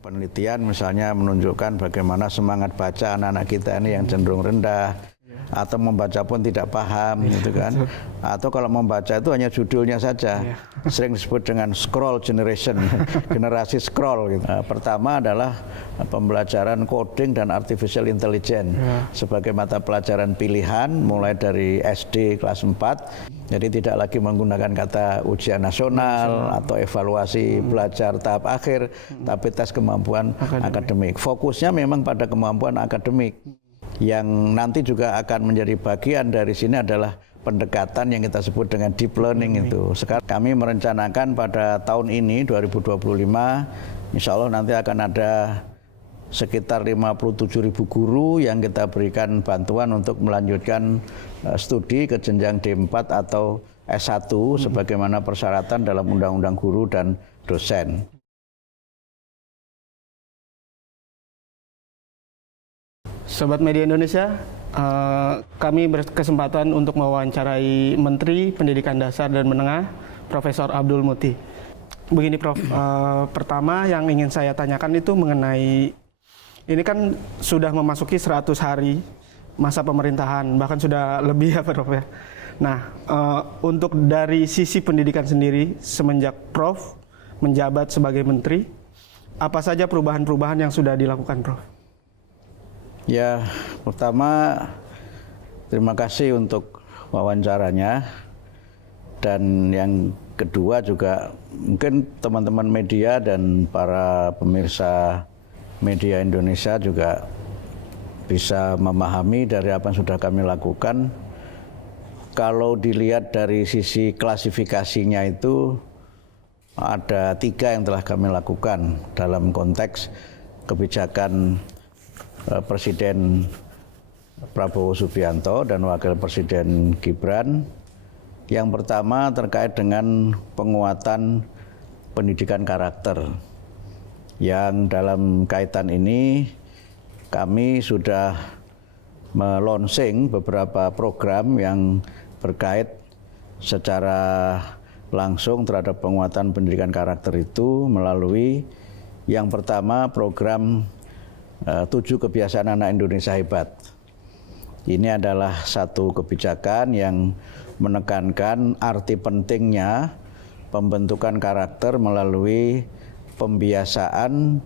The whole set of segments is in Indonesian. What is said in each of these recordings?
Penelitian misalnya menunjukkan bagaimana semangat baca anak-anak kita ini yang cenderung rendah, atau membaca pun tidak paham gitu kan, atau kalau membaca itu hanya judulnya saja, sering disebut dengan scroll generation, generasi scroll gitu. Pertama adalah pembelajaran coding dan artificial intelligence sebagai mata pelajaran pilihan mulai dari SD kelas 4. Jadi tidak lagi menggunakan kata ujian nasional atau evaluasi belajar tahap akhir, tapi tes kemampuan akademik. Fokusnya memang pada kemampuan akademik. Yang nanti juga akan menjadi bagian dari sini adalah pendekatan yang kita sebut dengan deep learning itu. Sekarang kami merencanakan pada tahun ini 2025, insya Allah nanti akan ada sekitar 57.000 guru yang kita berikan bantuan untuk melanjutkan studi ke jenjang D4 atau S1 sebagaimana persyaratan dalam Undang-Undang Guru dan Dosen. Sobat Media Indonesia, kami berkesempatan untuk mewawancarai Menteri Pendidikan Dasar dan Menengah, Profesor Abdul Muti. Begini Prof, pertama yang ingin saya tanyakan itu mengenai, ini kan sudah memasuki 100 hari masa pemerintahan, bahkan sudah lebih ya Prof ya. Nah, untuk dari sisi pendidikan sendiri, semenjak Prof menjabat sebagai Menteri, apa saja perubahan-perubahan yang sudah dilakukan Prof? Ya, pertama terima kasih untuk wawancaranya, dan yang kedua juga mungkin teman-teman media dan para pemirsa media Indonesia juga bisa memahami dari apa yang sudah kami lakukan. Kalau dilihat dari sisi klasifikasinya itu ada 3 yang telah kami lakukan dalam konteks kebijakan Presiden Prabowo Subianto dan Wakil Presiden Gibran. Yang pertama terkait dengan penguatan pendidikan karakter, yang dalam kaitan ini kami sudah melonsing beberapa program yang berkait secara langsung terhadap penguatan pendidikan karakter itu melalui yang pertama program 7 kebiasaan anak Indonesia hebat. Ini adalah satu kebijakan yang menekankan arti pentingnya pembentukan karakter melalui pembiasaan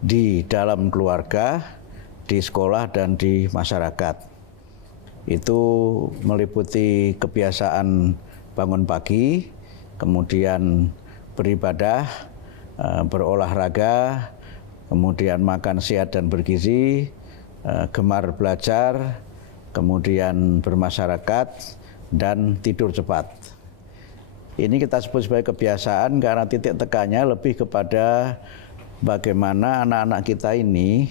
di dalam keluarga, di sekolah, dan di masyarakat. Itu meliputi kebiasaan bangun pagi, kemudian beribadah, berolahraga, kemudian makan sehat dan bergizi, gemar belajar, kemudian bermasyarakat, dan tidur cepat. Ini kita sebut sebagai kebiasaan karena titik tekannya lebih kepada bagaimana anak-anak kita ini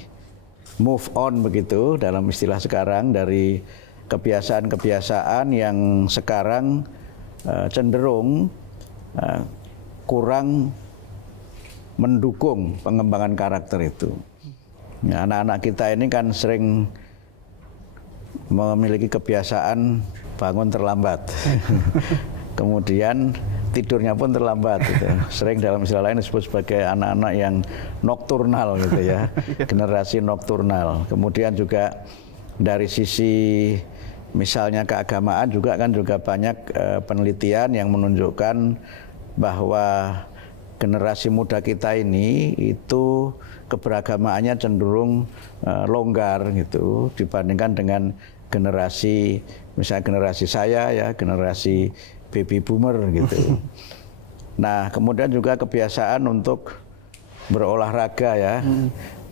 move on begitu dalam istilah sekarang dari kebiasaan-kebiasaan yang sekarang cenderung kurang mendukung pengembangan karakter itu. Ya, anak-anak kita ini kan sering memiliki kebiasaan bangun terlambat. Kemudian tidurnya pun terlambat gitu. Sering dalam istilah lain disebut sebagai anak-anak yang nokturnal gitu ya. Generasi nokturnal. Kemudian juga dari sisi misalnya keagamaan juga kan juga banyak penelitian yang menunjukkan bahwa generasi muda kita ini itu keberagamaannya cenderung longgar gitu dibandingkan dengan generasi misalnya generasi saya ya, generasi baby boomer gitu. Nah, kemudian juga kebiasaan untuk berolahraga ya.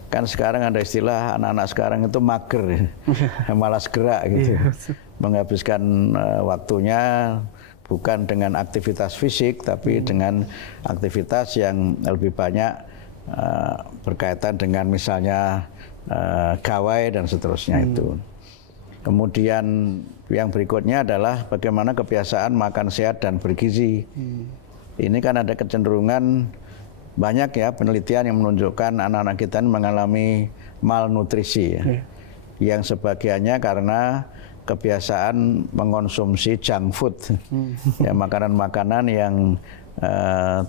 Kan sekarang ada istilah anak-anak sekarang itu mager, malas gerak gitu. Menghabiskan waktunya bukan dengan aktivitas fisik, tapi dengan aktivitas yang lebih banyak berkaitan dengan misalnya gawai dan seterusnya itu. Kemudian yang berikutnya adalah bagaimana kebiasaan makan sehat dan bergizi. Ini kan ada kecenderungan banyak ya penelitian yang menunjukkan anak-anak kita mengalami malnutrisi ya. Yang sebagiannya karena kebiasaan mengonsumsi junk food, ya makanan-makanan yang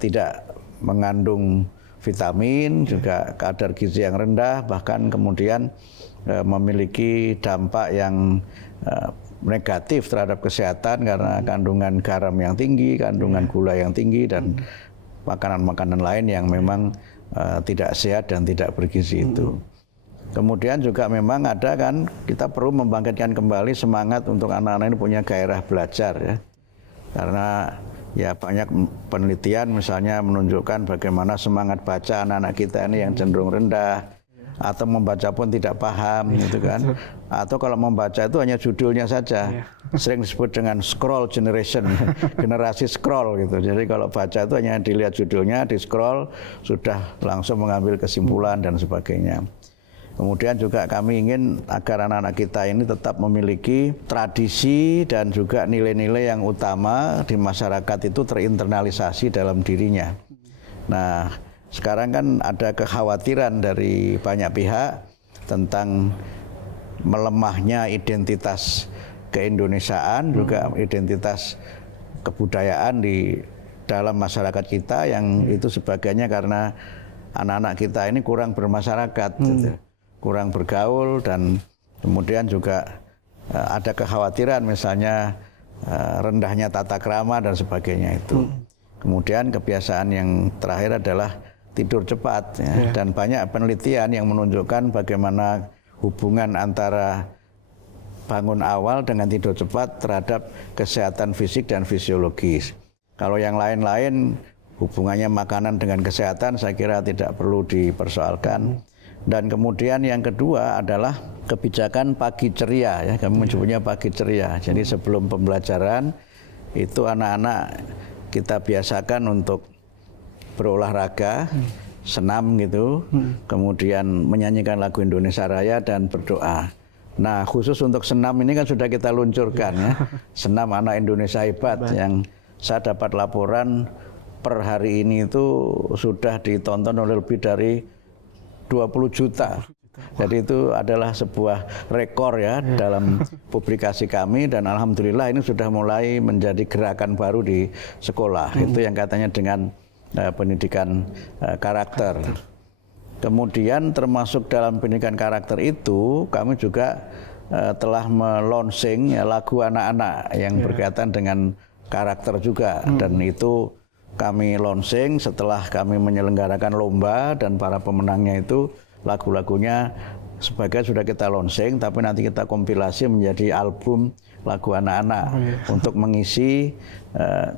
tidak mengandung vitamin, juga kadar gizi yang rendah, bahkan kemudian memiliki dampak yang negatif terhadap kesehatan karena kandungan garam yang tinggi, kandungan gula yang tinggi, dan makanan-makanan lain yang memang tidak sehat dan tidak bergizi itu. Kemudian juga memang ada kan, kita perlu membangkitkan kembali semangat untuk anak-anak ini punya gairah belajar ya. Karena ya banyak penelitian misalnya menunjukkan bagaimana semangat baca anak-anak kita ini yang cenderung rendah, atau membaca pun tidak paham gitu kan. Atau kalau membaca itu hanya judulnya saja. Sering disebut dengan scroll generation, generasi scroll gitu. Jadi kalau baca itu hanya dilihat judulnya, di scroll, sudah langsung mengambil kesimpulan dan sebagainya. Kemudian juga kami ingin agar anak-anak kita ini tetap memiliki tradisi dan juga nilai-nilai yang utama di masyarakat itu terinternalisasi dalam dirinya. Nah, sekarang kan ada kekhawatiran dari banyak pihak tentang melemahnya identitas keindonesiaan, juga identitas kebudayaan di dalam masyarakat kita, yang itu sebagainya karena anak-anak kita ini kurang bermasyarakat, gitu. Kurang bergaul, dan kemudian juga ada kekhawatiran misalnya rendahnya tata krama dan sebagainya itu. Kemudian kebiasaan yang terakhir adalah tidur cepat ya. Dan banyak penelitian yang menunjukkan bagaimana hubungan antara bangun awal dengan tidur cepat terhadap kesehatan fisik dan fisiologis. Kalau yang lain-lain hubungannya makanan dengan kesehatan saya kira tidak perlu dipersoalkan. Dan kemudian yang kedua adalah kebijakan pagi ceria ya, kami menyebutnya pagi ceria. Jadi sebelum pembelajaran itu anak-anak kita biasakan untuk berolahraga, senam gitu, kemudian menyanyikan lagu Indonesia Raya dan berdoa. Nah, khusus untuk senam ini kan sudah kita luncurkan ya, senam anak Indonesia hebat, yang saya dapat laporan per hari ini itu sudah ditonton oleh lebih dari 20 juta. Jadi itu adalah sebuah rekor ya dalam publikasi kami, dan alhamdulillah ini sudah mulai menjadi gerakan baru di sekolah. Itu yang katanya dengan pendidikan karakter. Kemudian termasuk dalam pendidikan karakter itu kami juga telah melonsing ya, lagu anak-anak yang berkaitan dengan karakter juga, dan itu kami launching setelah kami menyelenggarakan lomba, dan para pemenangnya itu lagu-lagunya sebagian sudah kita launching, tapi nanti kita kompilasi menjadi album lagu anak-anak untuk mengisi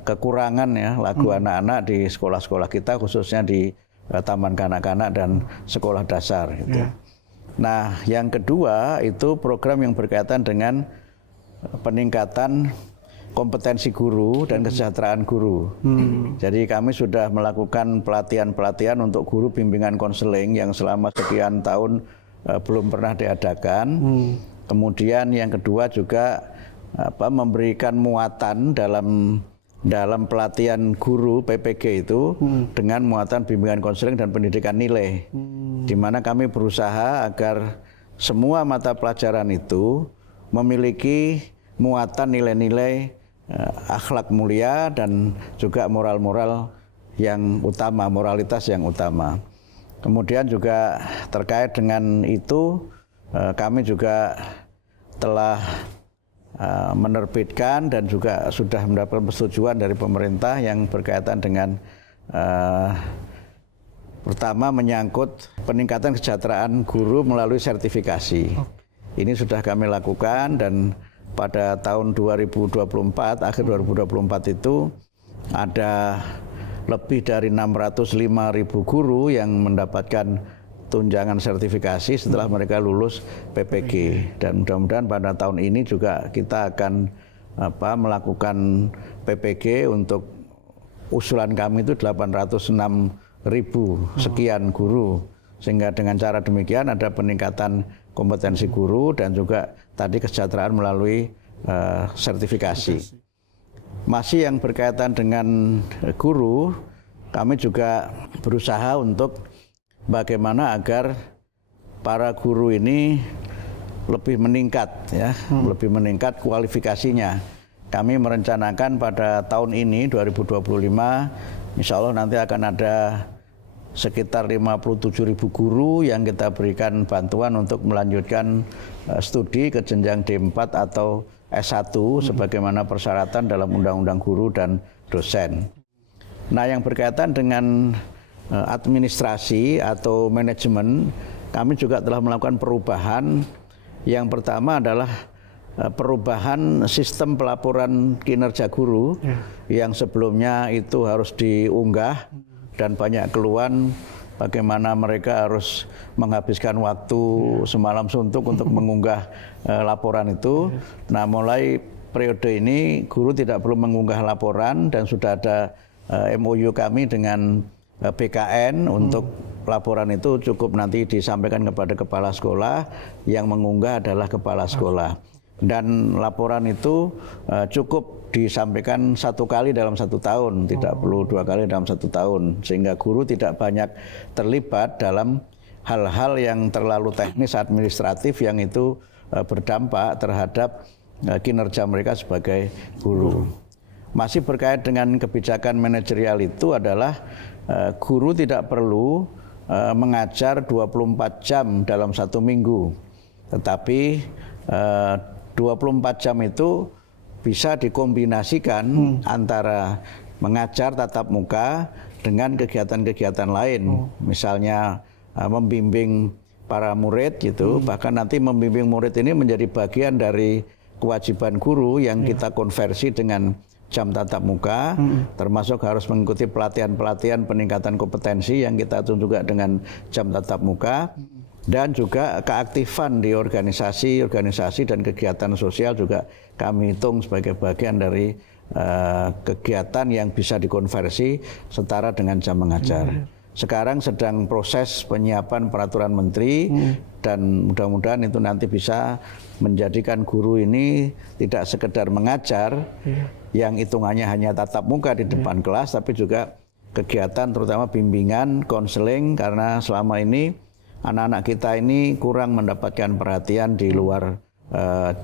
kekurangan ya lagu anak-anak di sekolah-sekolah kita, khususnya di taman kanak-kanak dan sekolah dasar gitu. Nah, yang kedua itu program yang berkaitan dengan peningkatan kompetensi guru dan kesejahteraan guru. Jadi kami sudah melakukan pelatihan-pelatihan untuk guru bimbingan konseling yang selama sekian tahun belum pernah diadakan. Kemudian yang kedua juga memberikan muatan dalam pelatihan guru PPG itu dengan muatan bimbingan konseling dan pendidikan nilai. Di mana kami berusaha agar semua mata pelajaran itu memiliki muatan nilai-nilai akhlak mulia dan juga moral-moral yang utama, moralitas yang utama. Kemudian juga terkait dengan itu kami juga telah menerbitkan dan juga sudah mendapatkan persetujuan dari pemerintah yang berkaitan dengan pertama menyangkut peningkatan kesejahteraan guru melalui sertifikasi. Ini sudah kami lakukan, dan pada tahun 2024, akhir 2024 itu ada lebih dari 605.000 guru yang mendapatkan tunjangan sertifikasi setelah mereka lulus PPG. Dan mudah-mudahan pada tahun ini juga kita akan melakukan PPG untuk usulan kami itu 806.000 sekian guru. Sehingga dengan cara demikian ada peningkatan kompetensi guru dan juga tadi kesejahteraan melalui sertifikasi. Masih yang berkaitan dengan guru, kami juga berusaha untuk bagaimana agar para guru ini lebih meningkat ya, lebih meningkat kualifikasinya. Kami merencanakan pada tahun ini 2025 insya Allah nanti akan ada sekitar 57.000 guru yang kita berikan bantuan untuk melanjutkan studi ke jenjang D4 atau S1 sebagaimana persyaratan dalam Undang-Undang Guru dan Dosen. Nah, yang berkaitan dengan administrasi atau manajemen, kami juga telah melakukan perubahan. Yang pertama adalah perubahan sistem pelaporan kinerja guru yang sebelumnya itu harus diunggah dan banyak keluhan bagaimana mereka harus menghabiskan waktu semalam suntuk untuk mengunggah laporan itu. Nah, mulai periode ini guru tidak perlu mengunggah laporan dan sudah ada MOU kami dengan BKN untuk laporan itu cukup nanti disampaikan kepada kepala sekolah, yang mengunggah adalah kepala sekolah. Dan laporan itu cukup disampaikan 1 kali dalam 1 tahun, tidak perlu 2 kali dalam 1 tahun, sehingga guru tidak banyak terlibat dalam hal-hal yang terlalu teknis administratif yang itu berdampak terhadap kinerja mereka sebagai guru. Masih berkait dengan kebijakan manajerial itu adalah guru tidak perlu mengajar 24 jam dalam 1 minggu, tetapi 24 jam itu bisa dikombinasikan antara mengajar tatap muka dengan kegiatan-kegiatan lain, misalnya membimbing para murid gitu, bahkan nanti membimbing murid ini menjadi bagian dari kewajiban guru yang kita konversi dengan jam tatap muka, termasuk harus mengikuti pelatihan-pelatihan peningkatan kompetensi yang kita tunjukkan dengan jam tatap muka, dan juga keaktifan di organisasi dan kegiatan sosial juga kami hitung sebagai bagian dari kegiatan yang bisa dikonversi setara dengan jam mengajar. Sekarang sedang proses penyiapan peraturan menteri dan mudah-mudahan itu nanti bisa menjadikan guru ini tidak sekedar mengajar yang hitungannya hanya tatap muka di depan kelas, tapi juga kegiatan terutama bimbingan, konseling, karena selama ini anak-anak kita ini kurang mendapatkan perhatian di luar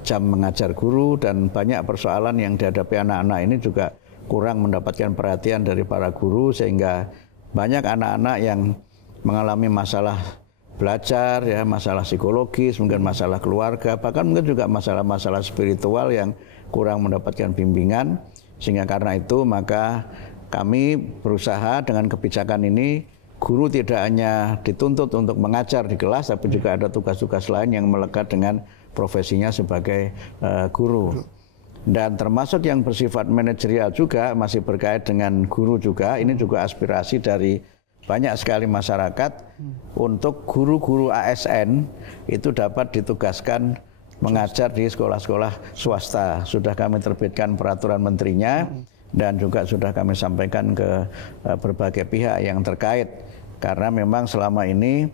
jam mengajar guru, dan banyak persoalan yang dihadapi anak-anak ini juga kurang mendapatkan perhatian dari para guru, sehingga banyak anak-anak yang mengalami masalah belajar, ya, masalah psikologis, mungkin masalah keluarga, bahkan mungkin juga masalah-masalah spiritual yang kurang mendapatkan bimbingan. Sehingga karena itu maka kami berusaha dengan kebijakan ini, guru tidak hanya dituntut untuk mengajar di kelas, tapi juga ada tugas-tugas lain yang melekat dengan profesinya sebagai guru. Dan termasuk yang bersifat manajerial juga, masih berkait dengan guru juga. Ini juga aspirasi dari banyak sekali masyarakat untuk guru-guru ASN itu dapat ditugaskan mengajar di sekolah-sekolah swasta. Sudah kami terbitkan peraturan menterinya dan juga sudah kami sampaikan ke berbagai pihak yang terkait. Karena memang selama ini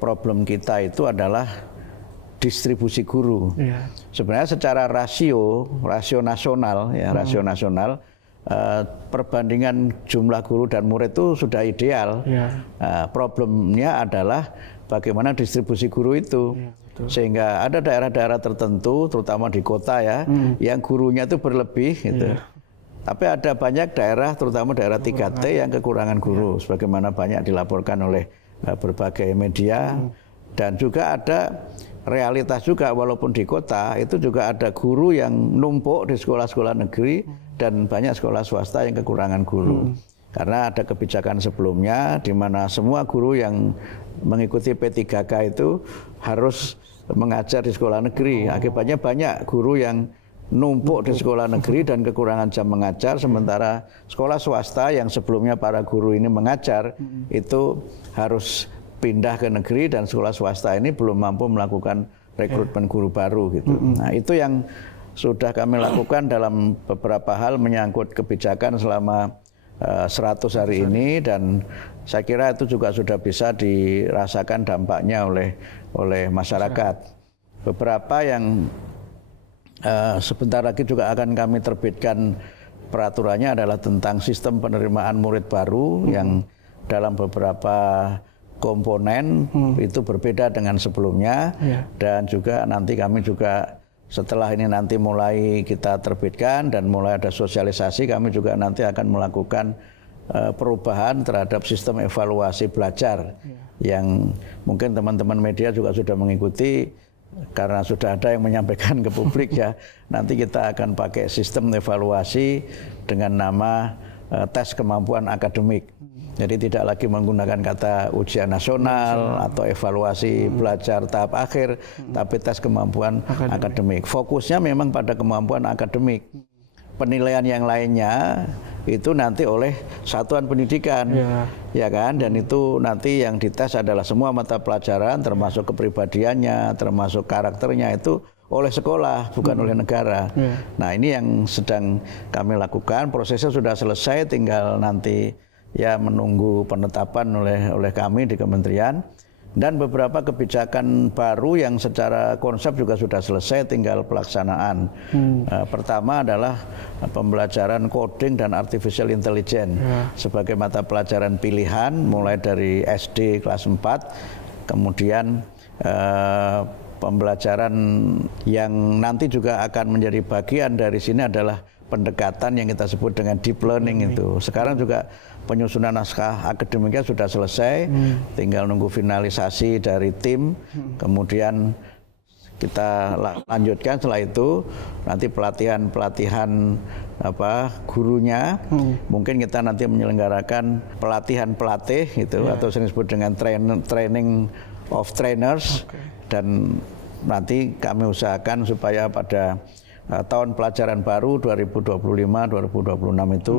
problem kita itu adalah distribusi guru. Sebenarnya secara rasio nasional, ya, rasio nasional, perbandingan jumlah guru dan murid itu sudah ideal. Problemnya adalah bagaimana distribusi guru itu. Sehingga ada daerah-daerah tertentu, terutama di kota ya, yang gurunya itu berlebih gitu. Tapi ada banyak daerah, terutama daerah 3T yang kekurangan guru, sebagaimana banyak dilaporkan oleh berbagai media. Dan juga ada realitas juga, walaupun di kota itu juga ada guru yang numpuk di sekolah-sekolah negeri dan banyak sekolah swasta yang kekurangan guru. Karena ada kebijakan sebelumnya di mana semua guru yang mengikuti P3K itu harus mengajar di sekolah negeri. Akibatnya banyak guru yang numpuk di sekolah negeri dan kekurangan jam mengajar, sementara sekolah swasta yang sebelumnya para guru ini mengajar itu harus pindah ke negeri, dan sekolah swasta ini belum mampu melakukan rekrutmen guru baru gitu. Nah, itu yang sudah kami lakukan dalam beberapa hal menyangkut kebijakan selama 100 hari ini, dan saya kira itu juga sudah bisa dirasakan dampaknya oleh masyarakat. Beberapa yang sebentar lagi juga akan kami terbitkan peraturannya adalah tentang sistem penerimaan murid baru yang dalam beberapa komponen itu berbeda dengan sebelumnya. Dan juga nanti kami juga setelah ini nanti mulai kita terbitkan dan mulai ada sosialisasi, kami juga nanti akan melakukan perubahan terhadap sistem evaluasi belajar yang mungkin teman-teman media juga sudah mengikuti karena sudah ada yang menyampaikan ke publik ya. Nanti kita akan pakai sistem evaluasi dengan nama tes kemampuan akademik. Jadi tidak lagi menggunakan kata ujian nasional atau evaluasi belajar tahap akhir, tapi tes kemampuan akademik. Fokusnya memang pada kemampuan akademik. Penilaian yang lainnya itu nanti oleh satuan pendidikan, ya kan? Dan itu nanti yang dites adalah semua mata pelajaran, termasuk kepribadiannya, termasuk karakternya itu oleh sekolah, bukan oleh negara. Nah ini yang sedang kami lakukan. Prosesnya sudah selesai, tinggal nanti ya menunggu penetapan oleh kami di kementerian, dan beberapa kebijakan baru yang secara konsep juga sudah selesai, tinggal pelaksanaan. Pertama adalah pembelajaran coding dan artificial intelligence sebagai mata pelajaran pilihan mulai dari SD kelas 4, kemudian pembelajaran yang nanti juga akan menjadi bagian dari sini adalah pendekatan yang kita sebut dengan deep learning itu. Sekarang juga penyusunan naskah akademiknya sudah selesai, tinggal nunggu finalisasi dari tim, kemudian kita lanjutkan. Setelah itu nanti pelatihan gurunya, mungkin kita nanti menyelenggarakan pelatihan pelatih gitu, atau sering disebut dengan training of trainers, dan nanti kami usahakan supaya pada tahun pelajaran baru 2025-2026 itu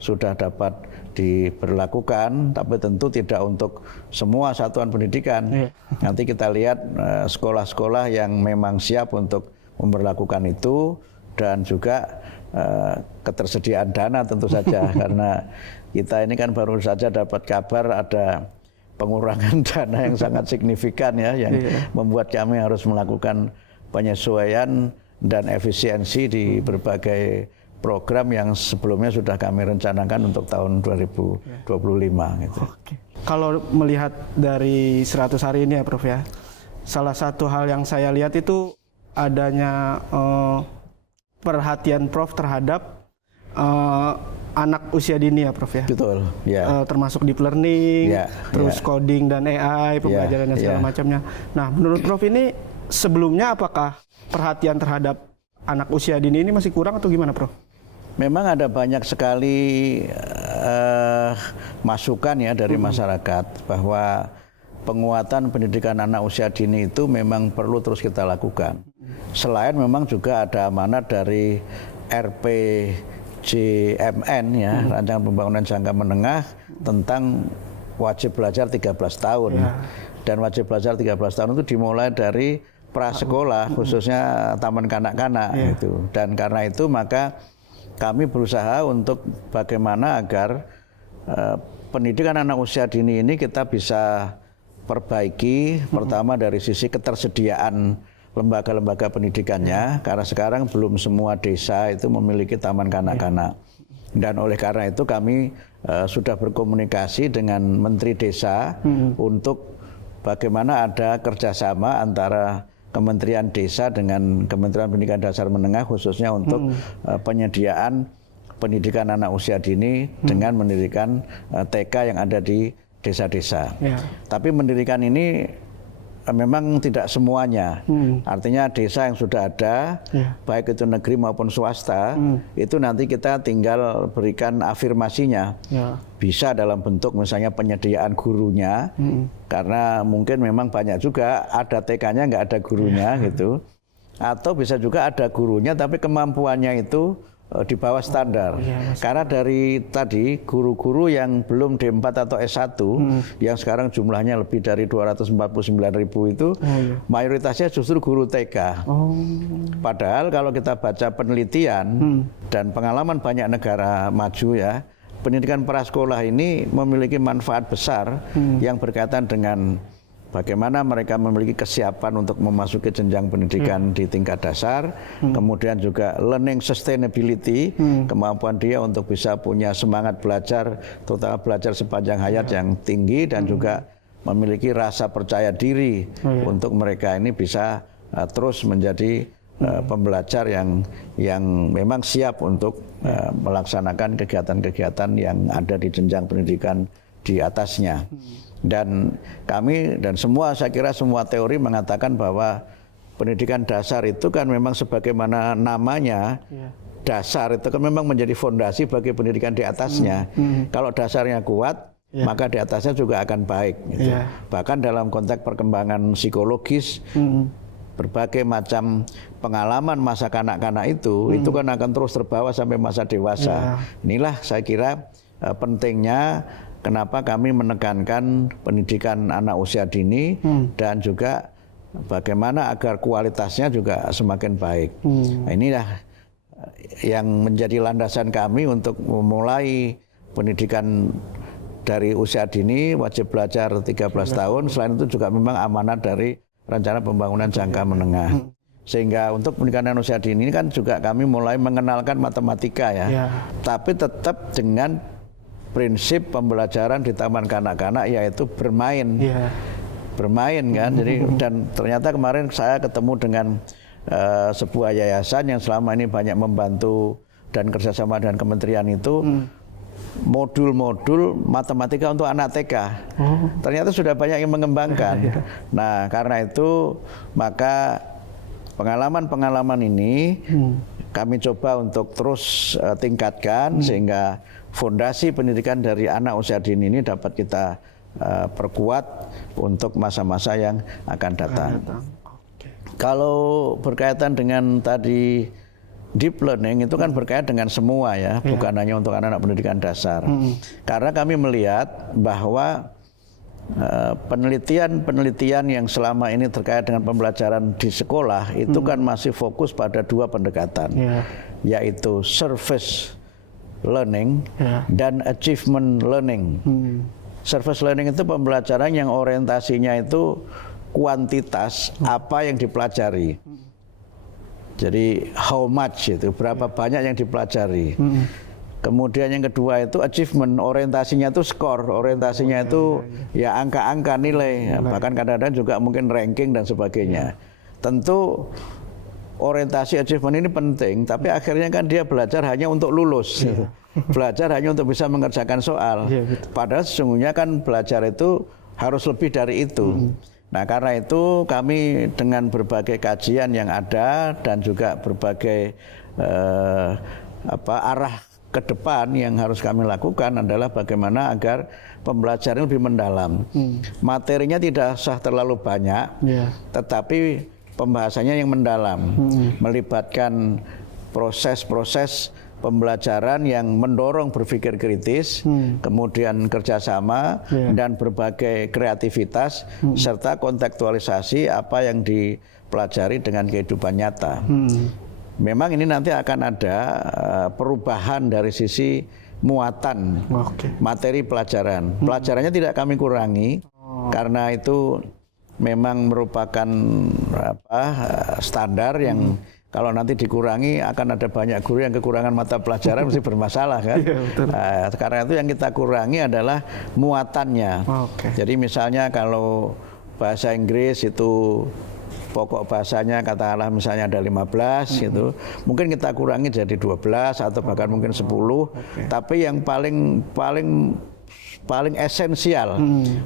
sudah dapat diberlakukan, tapi tentu tidak untuk semua satuan pendidikan. Nanti kita lihat sekolah-sekolah yang memang siap untuk memberlakukan itu, dan juga ketersediaan dana tentu saja, karena kita ini kan baru saja dapat kabar ada pengurangan dana yang sangat signifikan ya, yang membuat kami harus melakukan penyesuaian dan efisiensi di berbagai program yang sebelumnya sudah kami rencanakan untuk tahun 2025 gitu. Kalau melihat dari 100 hari ini ya Prof ya, salah satu hal yang saya lihat itu adanya perhatian Prof terhadap anak usia dini ya Prof ya. Betul. Ya. Termasuk deep learning, terus coding dan AI, pembelajaran dan segala macamnya. Nah, menurut Prof ini sebelumnya apakah perhatian terhadap anak usia dini ini masih kurang atau gimana, Prof? Memang ada banyak sekali masukan ya dari masyarakat bahwa penguatan pendidikan anak usia dini itu memang perlu terus kita lakukan. Selain memang juga ada amanat dari RPJMN ya, Rancangan Pembangunan Jangka Menengah, tentang wajib belajar 13 tahun. Dan wajib belajar 13 tahun itu dimulai dari prasekolah, khususnya taman kanak-kanak gitu. Dan karena itu maka kami berusaha untuk bagaimana agar pendidikan anak usia dini ini kita bisa perbaiki. Pertama dari sisi ketersediaan lembaga-lembaga pendidikannya, karena sekarang belum semua desa itu memiliki taman kanak-kanak. Dan oleh karena itu kami sudah berkomunikasi dengan Menteri Desa untuk bagaimana ada kerjasama antara Kementerian Desa dengan Kementerian Pendidikan Dasar Menengah, khususnya untuk penyediaan pendidikan anak usia dini dengan mendirikan TK yang ada di desa-desa. Tapi mendirikan ini memang tidak semuanya. Artinya desa yang sudah ada, baik itu negeri maupun swasta, itu nanti kita tinggal berikan afirmasinya. Bisa dalam bentuk misalnya penyediaan gurunya, karena mungkin memang banyak juga ada TK-nya nggak ada gurunya gitu. Atau bisa juga ada gurunya tapi kemampuannya itu di bawah standar. Karena dari tadi guru-guru yang belum D4 atau S1 yang sekarang jumlahnya lebih dari 249.000 itu mayoritasnya justru guru TK. Padahal kalau kita baca penelitian dan pengalaman banyak negara maju ya, pendidikan prasekolah ini memiliki manfaat besar yang berkaitan dengan bagaimana mereka memiliki kesiapan untuk memasuki jenjang pendidikan di tingkat dasar, kemudian juga learning sustainability, kemampuan dia untuk bisa punya semangat belajar, terutama belajar sepanjang hayat yang tinggi, dan juga memiliki rasa percaya diri untuk mereka ini bisa terus menjadi pembelajar yang memang siap untuk melaksanakan kegiatan-kegiatan yang ada di jenjang pendidikan di atasnya. Dan kami dan saya kira semua teori mengatakan bahwa pendidikan dasar itu kan memang sebagaimana namanya, dasar itu kan memang menjadi fondasi bagi pendidikan di atasnya. Kalau dasarnya kuat, maka di atasnya juga akan baik. Gitu. Bahkan dalam konteks perkembangan psikologis, berbagai macam pengalaman masa kanak-kanak itu kan akan terus terbawa sampai masa dewasa. Inilah saya kira pentingnya kenapa kami menekankan pendidikan anak usia dini dan juga bagaimana agar kualitasnya juga semakin baik. Nah, inilah yang menjadi landasan kami untuk memulai pendidikan dari usia dini, wajib belajar 13 tahun. Selain itu juga memang amanat dari rencana pembangunan jangka menengah. Sehingga untuk pendidikan usia dini ini kan juga kami mulai mengenalkan matematika ya. Tapi tetap dengan prinsip pembelajaran di taman kanak-kanak yaitu bermain. Bermain kan. Jadi dan ternyata kemarin saya ketemu dengan sebuah yayasan yang selama ini banyak membantu dan kerjasama dengan kementerian itu modul-modul matematika untuk anak TK. Ternyata sudah banyak yang mengembangkan. Nah, karena itu maka pengalaman-pengalaman ini kami coba untuk terus tingkatkan sehingga fondasi pendidikan dari anak usia dini ini dapat kita perkuat untuk masa-masa yang akan datang. Kalau berkaitan dengan tadi deep learning itu kan berkaitan dengan semua ya, bukan hanya untuk anak-anak pendidikan dasar. Karena kami melihat bahwa penelitian yang selama ini terkait dengan pembelajaran di sekolah itu kan masih fokus pada dua pendekatan, yaitu surface learning dan achievement learning. Surface learning itu pembelajaran yang orientasinya itu kuantitas apa yang dipelajari. Jadi how much itu, berapa banyak yang dipelajari. Kemudian yang kedua itu achievement, orientasinya itu skor, orientasinya itu ya angka-angka nilai, bahkan kadang-kadang juga mungkin ranking dan sebagainya. Tentu orientasi achievement ini penting, tapi akhirnya kan dia belajar hanya untuk lulus. Belajar hanya untuk bisa mengerjakan soal. Padahal sesungguhnya kan belajar itu harus lebih dari itu. Nah, karena itu kami dengan berbagai kajian yang ada dan juga berbagai arah ke depan yang harus kami lakukan adalah bagaimana agar pembelajaran lebih mendalam. Materinya tidak usah terlalu banyak, tetapi pembahasannya yang mendalam, melibatkan proses-proses pembelajaran yang mendorong berpikir kritis, kemudian kerjasama dan berbagai kreativitas serta kontekstualisasi apa yang dipelajari dengan kehidupan nyata. Memang ini nanti akan ada perubahan dari sisi muatan materi pelajaran. Pelajarannya tidak kami kurangi karena itu memang merupakan standar yang kalau nanti dikurangi akan ada banyak guru yang kekurangan mata pelajaran mesti bermasalah kan. Karena itu yang kita kurangi adalah muatannya. Jadi misalnya kalau bahasa Inggris itu pokok bahasanya katakanlah misalnya ada 15 gitu, mungkin kita kurangi jadi 12 atau bahkan mungkin 10. Tapi yang paling esensial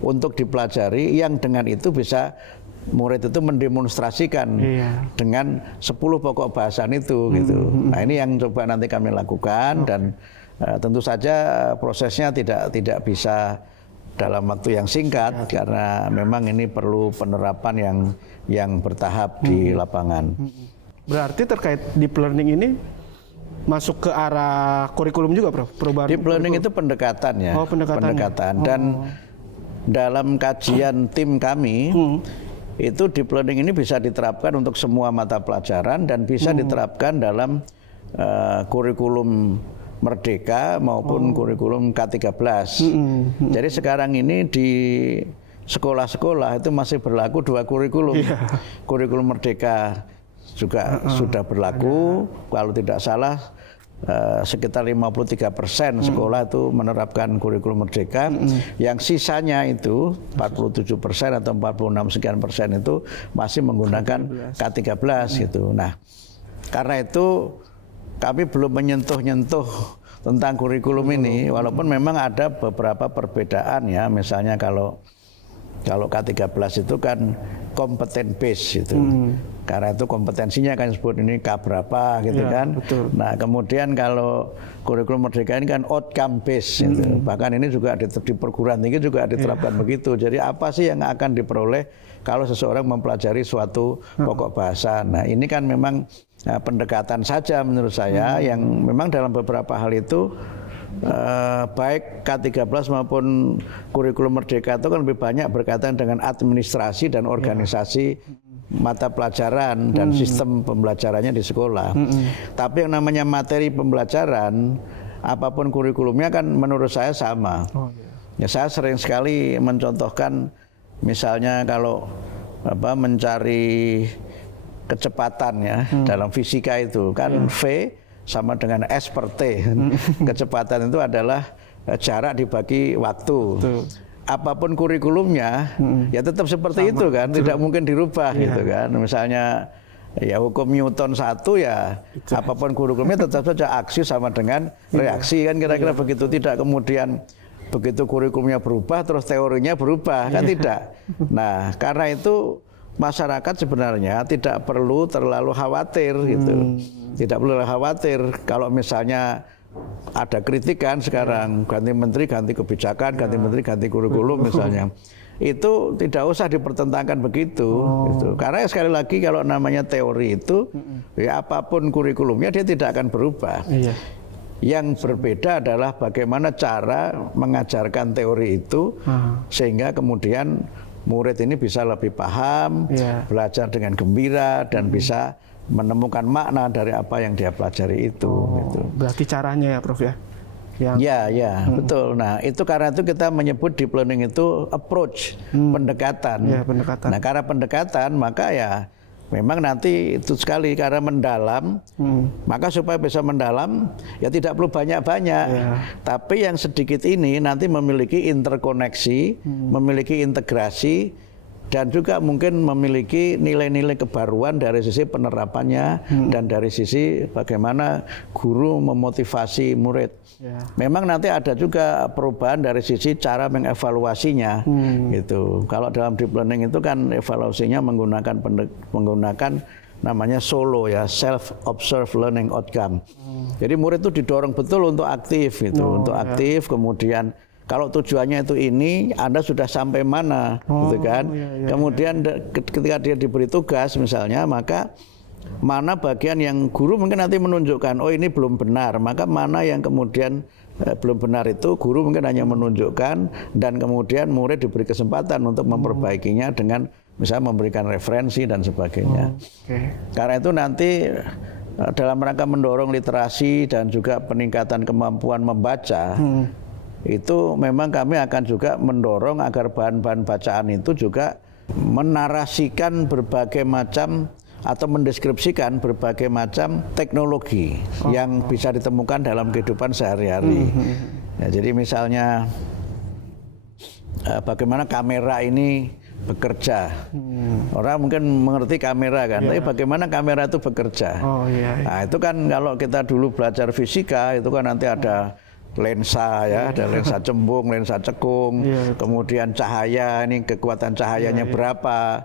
untuk dipelajari yang dengan itu bisa murid itu mendemonstrasikan dengan 10 pokok bahasan itu gitu. Nah, ini yang coba nanti kami lakukan dan tentu saja prosesnya tidak bisa dalam waktu yang singkat karena memang ini perlu penerapan yang bertahap di lapangan. Berarti terkait deep learning ini masuk ke arah kurikulum juga, Prof? Perubahan deep learning itu pendekatan ya. Pendekatan. Dan dalam kajian tim kami itu deep learning ini bisa diterapkan untuk semua mata pelajaran dan bisa diterapkan dalam kurikulum Merdeka maupun kurikulum K13. Jadi sekarang ini di sekolah-sekolah itu masih berlaku dua kurikulum. Kurikulum Merdeka juga sudah berlaku, kalau tidak salah sekitar 53% sekolah itu menerapkan kurikulum merdeka, yang sisanya itu 47% atau 46 sekian persen itu masih menggunakan K13 gitu. Nah, karena itu kami belum menyentuh-nyentuh tentang kurikulum ini, walaupun memang ada beberapa perbedaan ya, misalnya kalau K13 itu kan kompeten base gitu. Karena itu kompetensinya kan disebut ini K berapa gitu kan. Betul. Nah, kemudian kalau kurikulum merdeka ini kan outcome base gitu. Bahkan ini juga di perguruan tinggi juga diterapkan begitu. Jadi apa sih yang akan diperoleh kalau seseorang mempelajari suatu pokok bahasa. Nah, ini kan memang pendekatan saja menurut saya yang memang dalam beberapa hal itu baik K13 maupun kurikulum merdeka itu kan lebih banyak berkaitan dengan administrasi dan organisasi mata pelajaran dan sistem pembelajarannya di sekolah. Tapi yang namanya materi pembelajaran, apapun kurikulumnya kan menurut saya sama. Ya, saya sering sekali mencontohkan, misalnya kalau mencari kecepatan ya dalam fisika itu kan V sama dengan S per T. Kecepatan itu adalah jarak dibagi waktu. Apapun kurikulumnya ya tetap seperti itu kan, tidak mungkin dirubah gitu kan. Misalnya ya hukum Newton 1 ya apapun kurikulumnya tetap saja aksi sama dengan reaksi kan, kira-kira begitu. Tidak kemudian begitu kurikulumnya berubah terus teorinya berubah kan, tidak. Nah, karena itu masyarakat sebenarnya tidak perlu terlalu khawatir gitu. Tidak perlu khawatir kalau misalnya ada kritikan sekarang, ganti menteri, ganti kebijakan, ganti menteri, ganti kurikulum misalnya. Itu tidak usah dipertentangkan begitu. Gitu. Karena sekali lagi kalau namanya teori itu, ya apapun kurikulumnya dia tidak akan berubah. Yang berbeda adalah bagaimana cara mengajarkan teori itu sehingga kemudian murid ini bisa lebih paham, belajar dengan gembira dan bisa menemukan makna dari apa yang dia pelajari itu. Gitu. Berarti caranya ya, Prof ya? Betul. Nah, itu karena itu kita menyebut deep learning itu approach, pendekatan. Pendekatan. Nah, karena pendekatan maka ya memang nanti itu sekali karena mendalam, maka supaya bisa mendalam ya tidak perlu banyak-banyak. Tapi yang sedikit ini nanti memiliki interkoneksi, memiliki integrasi, dan juga mungkin memiliki nilai-nilai kebaruan dari sisi penerapannya dan dari sisi bagaimana guru memotivasi murid. Memang nanti ada juga perubahan dari sisi cara mengevaluasinya. Gitu. Kalau dalam deep learning itu kan evaluasinya menggunakan namanya SOLO ya, self observed learning outcome. Jadi murid itu didorong betul untuk aktif gitu, aktif kemudian kalau tujuannya itu ini, Anda sudah sampai mana, gitu kan? Kemudian ketika dia diberi tugas misalnya, maka mana bagian yang guru mungkin nanti menunjukkan, oh ini belum benar, maka mana yang kemudian belum benar itu guru mungkin hanya menunjukkan dan kemudian murid diberi kesempatan untuk memperbaikinya dengan misalnya memberikan referensi dan sebagainya. Karena itu nanti dalam rangka mendorong literasi dan juga peningkatan kemampuan membaca, itu memang kami akan juga mendorong agar bahan-bahan bacaan itu juga menarasikan berbagai macam atau mendeskripsikan berbagai macam teknologi yang bisa ditemukan dalam kehidupan sehari-hari. Ya, jadi misalnya bagaimana kamera ini bekerja. Orang mungkin mengerti kamera kan, tapi bagaimana kamera itu bekerja. Nah, itu kan kalau kita dulu belajar fisika itu kan nanti ada lensa ya, ada lensa cembung, lensa cekung, kemudian cahaya, ini kekuatan cahayanya berapa.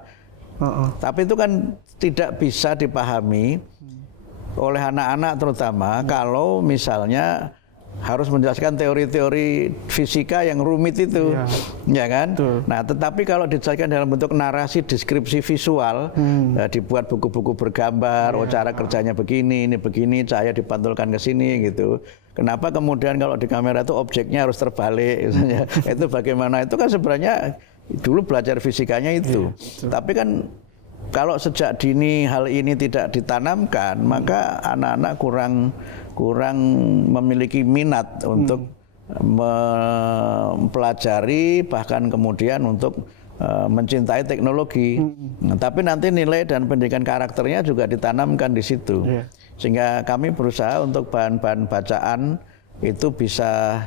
Tapi itu kan tidak bisa dipahami oleh anak-anak terutama kalau misalnya harus menjelaskan teori-teori fisika yang rumit itu, ya kan? Nah, tetapi kalau dijelaskan dalam bentuk narasi, deskripsi visual, dibuat buku-buku bergambar, oh cara kerjanya begini, ini begini, cahaya dipantulkan ke sini gitu. Kenapa kemudian kalau di kamera itu objeknya harus terbalik, misalnya. Itu bagaimana? Itu kan sebenarnya dulu belajar fisikanya itu. Tapi kan kalau sejak dini hal ini tidak ditanamkan, maka anak-anak kurang memiliki minat untuk mempelajari bahkan kemudian untuk mencintai teknologi. Nah, tapi nanti nilai dan pendidikan karakternya juga ditanamkan di situ. Sehingga kami berusaha untuk bahan-bahan bacaan itu bisa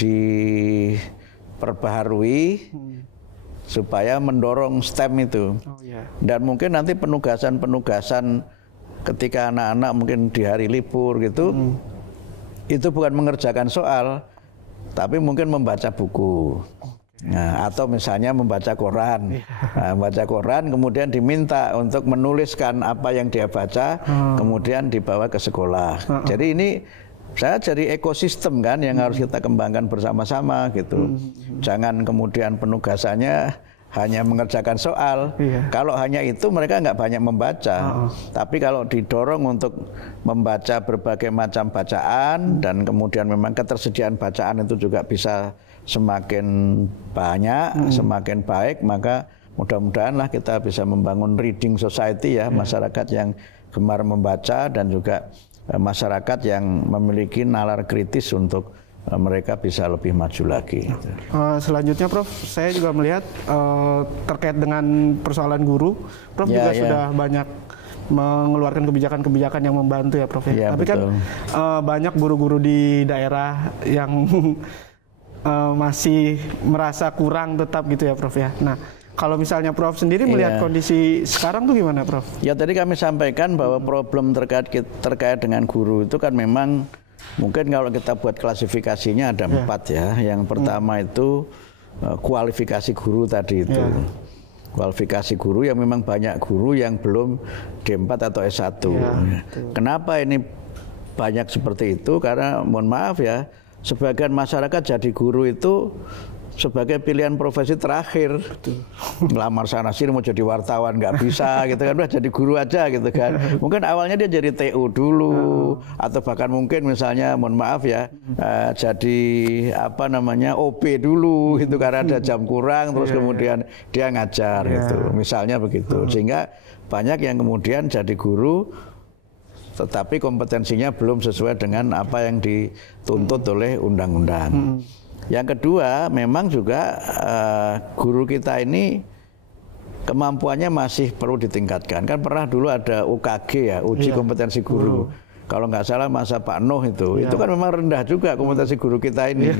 diperbaharui supaya mendorong STEM itu. Dan mungkin nanti penugasan-penugasan ketika anak-anak mungkin di hari libur gitu, itu bukan mengerjakan soal, tapi mungkin membaca buku. Nah, atau misalnya membaca koran. Nah, membaca koran kemudian diminta untuk menuliskan apa yang dia baca, kemudian dibawa ke sekolah. Jadi ini saya jadi ekosistem kan yang harus kita kembangkan bersama-sama gitu. Jangan kemudian penugasannya hanya mengerjakan soal. Kalau hanya itu mereka nggak banyak membaca. Tapi kalau didorong untuk membaca berbagai macam bacaan dan kemudian memang ketersediaan bacaan itu juga bisa semakin banyak, semakin baik, maka mudah-mudahanlah kita bisa membangun reading society ya, masyarakat yang gemar membaca dan juga masyarakat yang memiliki nalar kritis untuk mereka bisa lebih maju lagi. Selanjutnya Prof, saya juga melihat terkait dengan persoalan guru, Prof juga sudah banyak mengeluarkan kebijakan-kebijakan yang membantu ya Prof. Tapi betul. Kan banyak guru-guru di daerah yang masih merasa kurang tetap gitu ya Prof ya. Nah, kalau misalnya Prof sendiri melihat kondisi sekarang tuh gimana Prof? Ya tadi kami sampaikan bahwa problem terkait dengan guru itu kan memang mungkin kalau kita buat klasifikasinya ada 4 ya. Yang pertama itu kualifikasi guru tadi itu. Kualifikasi guru yang memang banyak guru yang belum D4 atau S1. Kenapa ini banyak seperti itu? Karena mohon maaf ya, sebagian masyarakat jadi guru itu sebagai pilihan profesi terakhir. Ngelamar sana sini mau jadi wartawan nggak bisa gitu kan, udah jadi guru aja gitu kan. Mungkin awalnya dia jadi TU dulu atau bahkan mungkin misalnya mohon maaf ya jadi apa namanya OB dulu gitu karena ada jam kurang terus kemudian dia ngajar gitu. Misalnya begitu. Sehingga banyak yang kemudian jadi guru tetapi kompetensinya belum sesuai dengan apa yang dituntut oleh undang-undang. Yang kedua, memang juga guru kita ini kemampuannya masih perlu ditingkatkan. Kan pernah dulu ada UKG ya, uji kompetensi guru. Kalau nggak salah masa Pak Nuh itu kan memang rendah juga kompetensi guru kita ini,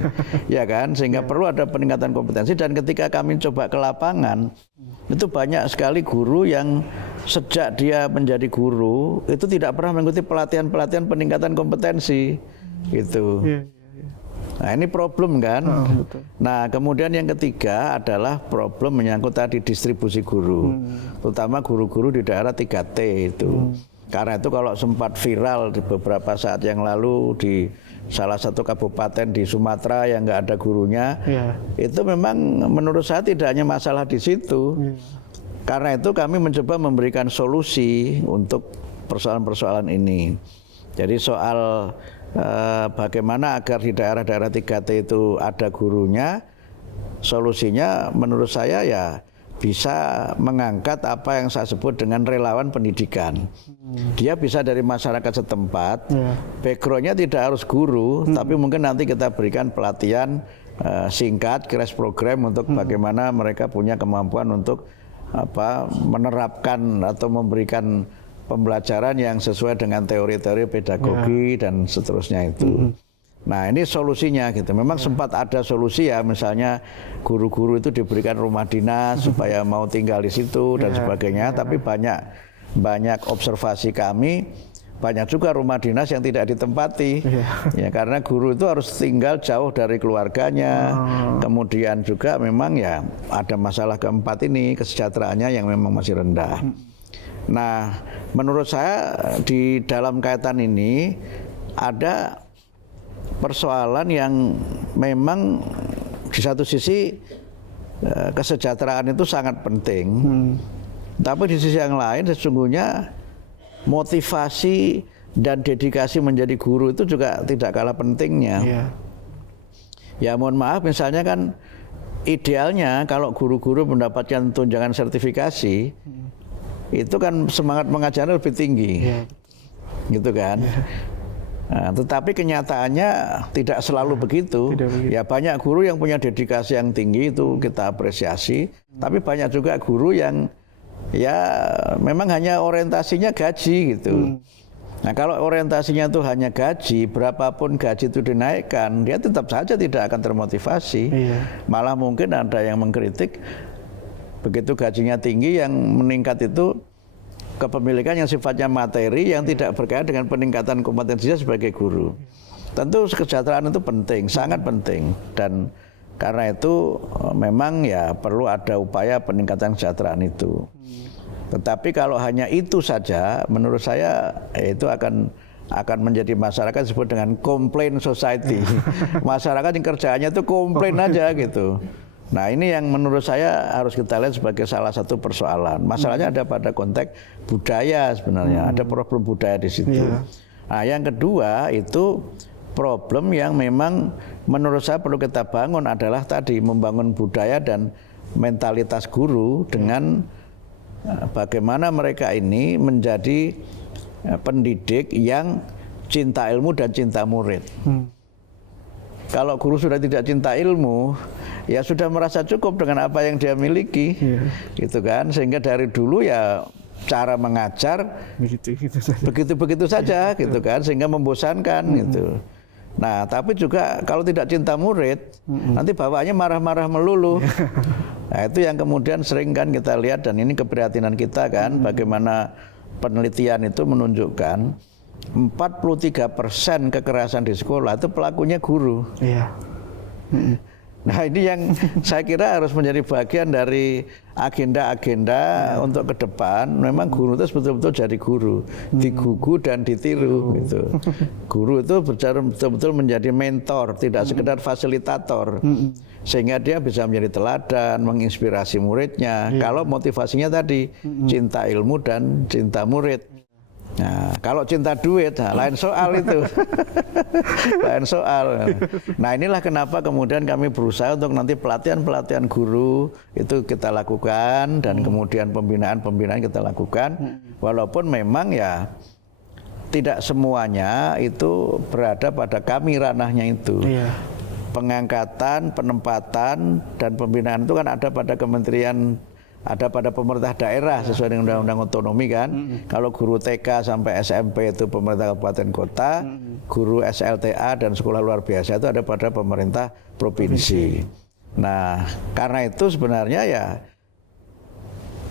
ya kan? Sehingga perlu ada peningkatan kompetensi. Dan ketika kami coba ke lapangan, itu banyak sekali guru yang sejak dia menjadi guru itu tidak pernah mengikuti pelatihan-pelatihan peningkatan kompetensi, gitu. Nah ini problem kan. Nah kemudian yang ketiga adalah problem menyangkut tadi distribusi guru, terutama guru-guru di daerah 3T itu. Karena itu kalau sempat viral di beberapa saat yang lalu di salah satu kabupaten di Sumatera yang nggak ada gurunya, itu memang menurut saya tidak hanya masalah di situ. Karena itu kami mencoba memberikan solusi untuk persoalan-persoalan ini. Jadi soal bagaimana agar di daerah-daerah 3T itu ada gurunya, solusinya menurut saya ya bisa mengangkat apa yang saya sebut dengan relawan pendidikan. Dia bisa dari masyarakat setempat, backgroundnya tidak harus guru, tapi mungkin nanti kita berikan pelatihan singkat, crash program untuk bagaimana mereka punya kemampuan untuk menerapkan atau memberikan pembelajaran yang sesuai dengan teori-teori pedagogi dan seterusnya itu. Nah ini solusinya gitu. Memang sempat ada solusi ya, misalnya guru-guru itu diberikan rumah dinas supaya mau tinggal di situ dan sebagainya. Tapi banyak observasi kami, banyak juga rumah dinas yang tidak ditempati. Ya karena guru itu harus tinggal jauh dari keluarganya. Kemudian juga memang ya ada masalah keempat ini, kesejahteraannya yang memang masih rendah. Nah menurut saya di dalam kaitan ini ada persoalan yang memang di satu sisi kesejahteraan itu sangat penting, tapi di sisi yang lain sesungguhnya motivasi dan dedikasi menjadi guru itu juga tidak kalah pentingnya. Ya mohon maaf misalnya kan idealnya kalau guru-guru mendapatkan tunjangan sertifikasi itu kan semangat mengajarnya lebih tinggi, gitu kan. Nah, tetapi kenyataannya tidak selalu begitu. Ya banyak guru yang punya dedikasi yang tinggi itu kita apresiasi, tapi banyak juga guru yang ya memang hanya orientasinya gaji gitu. Nah kalau orientasinya itu hanya gaji, berapapun gaji itu dinaikkan, dia tetap saja tidak akan termotivasi. Malah mungkin ada yang mengkritik, begitu gajinya tinggi yang meningkat itu kepemilikan yang sifatnya materi yang tidak berkaitan dengan peningkatan kompetensinya sebagai guru. Tentu kesejahteraan itu penting, sangat penting, dan karena itu memang ya perlu ada upaya peningkatan kesejahteraan itu. Tetapi kalau hanya itu saja, menurut saya itu akan menjadi masyarakat disebut dengan complaint society. Masyarakat yang kerjaannya itu komplain aja gitu. Nah ini yang menurut saya harus kita lihat sebagai salah satu persoalan. Masalahnya ada pada konteks budaya sebenarnya, ada problem budaya di situ. Nah yang kedua itu problem yang memang menurut saya perlu kita bangun adalah tadi membangun budaya dan mentalitas guru dengan bagaimana mereka ini menjadi pendidik yang cinta ilmu dan cinta murid. Kalau guru sudah tidak cinta ilmu, ya sudah merasa cukup dengan apa yang dia miliki, gitu kan? Sehingga dari dulu ya cara mengajar begitu saja, gitu kan? Sehingga membosankan, gitu. Nah, tapi juga kalau tidak cinta murid, nanti bawaannya marah-marah melulu. Nah, itu yang kemudian sering kan kita lihat, dan ini keprihatinan kita kan, bagaimana penelitian itu menunjukkan 43% kekerasan di sekolah itu pelakunya guru. Nah ini yang saya kira harus menjadi bagian dari agenda-agenda untuk ke depan. Memang guru itu betul-betul jadi guru, digugu dan ditiru gitu. Guru itu betul-betul menjadi mentor, tidak sekedar fasilitator, sehingga dia bisa menjadi teladan, menginspirasi muridnya. Kalau motivasinya tadi cinta ilmu dan cinta murid. Nah, kalau cinta duit, nah, lain soal itu. Lain soal. Nah, inilah kenapa kemudian kami berusaha untuk nanti pelatihan-pelatihan guru itu kita lakukan, dan kemudian pembinaan-pembinaan kita lakukan. Walaupun memang ya tidak semuanya itu berada pada kami ranahnya itu. Pengangkatan, penempatan, dan pembinaan itu kan ada pada kementerian, ada pada pemerintah daerah sesuai dengan undang-undang otonomi kan. Kalau guru TK sampai SMP itu pemerintah kabupaten kota, guru SLTA dan sekolah luar biasa itu ada pada pemerintah provinsi. Nah, karena itu sebenarnya ya